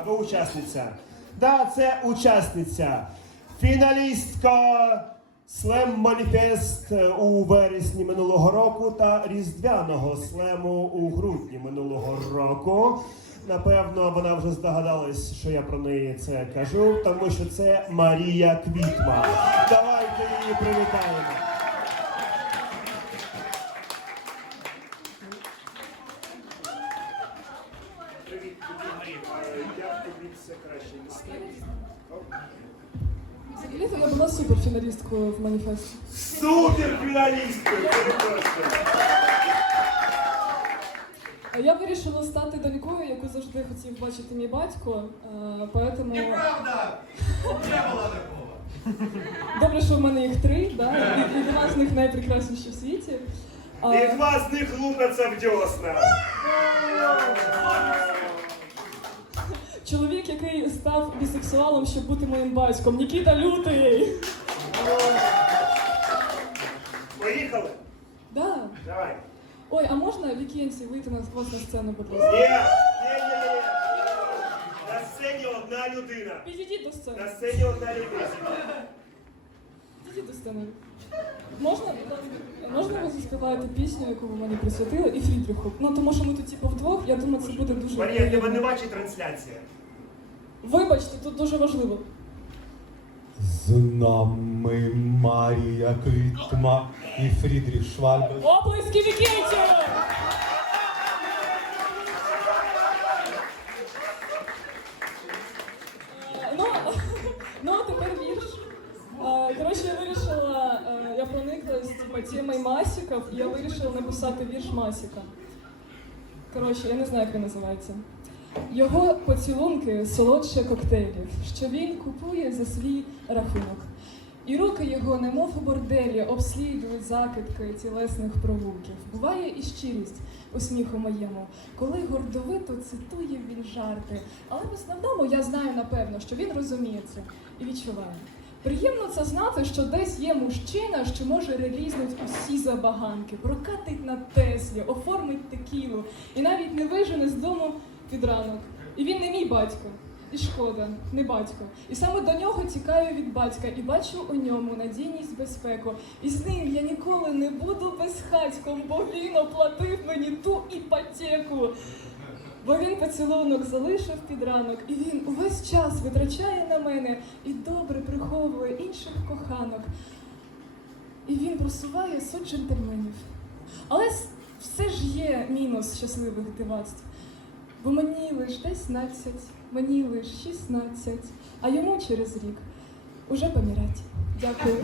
Або учасниця. Да, це учасниця. Фіналістка Слем Маніфест у вересні минулого року та різдвяного слему у грудні минулого року. Напевно, вона вже здогадалась, що я про неї це кажу, тому що це Марія Квітма. Давайте її привітаємо. Привіт, Марія. Як тобі це краще місце? Взагалі вона була суперфіналісткою в маніфесті. Супер фіналістка! А я вирішила стати донькою, яку завжди хотів бачити мій батько. е, Поэтому Неправда! Не было такого. добре, що в мене їх три, да? і, два з них найпрекрасніші в світі. А, І два з них лупаться в дьосна. Чоловік, який став бісексуалом, щоб бути моїм батьком. Нікіта Лютий! Поїхали? Да. Давай. Ой, а можна Вікенсі вийти на вас на сцену, будь Ні, ласка? ні, ні, ні. На сцені одна людина. Підійдіть до сцени. На сцені одна людина. Підійдіть до сцени. Можна, можна ви заспіваєте пісню, яку ви мені присвятили, і Фрідріху? Ну тому що ми тут типу вдвох, я думаю, це буде дуже. Марія, тебе не бачить трансляція. Вибачте, тут дуже важливо. З нами Марія Квітма і Фрідріх Швальбе. Оплески Вікентію! Типа, і я вирішила написати вірш Масіка. Коротше, я не знаю, як він називається. Його поцілунки солодше коктейлів, що він купує за свій рахунок. І руки його, немов у борделі, обслідують закидки тілесних прогулків. Буває і щирість у сміху моєму, коли гордовито цитує він жарти. Але в основному я знаю напевно, що він розуміє це і відчуває. Приємно це знати, що десь є мужчина, що може релізнути усі забаганки, прокатить на Теслі, оформить текілу і навіть не вижене з дому під ранок. І він не мій батько. І шкода, не батько. І саме до нього тікаю від батька і бачу у ньому надійність безпеку. І з ним я ніколи не буду безхатьком, бо він оплатив мені ту іпотеку. Бо він поцілунок залишив під ранок, і він увесь час витрачає на мене і добре приховує інших коханок. І він просуває сот джентльменів. Але все ж є мінус щасливих дивацтв. Бо мені лиш десь 15, мені лиш 16, а йому через рік уже помирать. Дякую.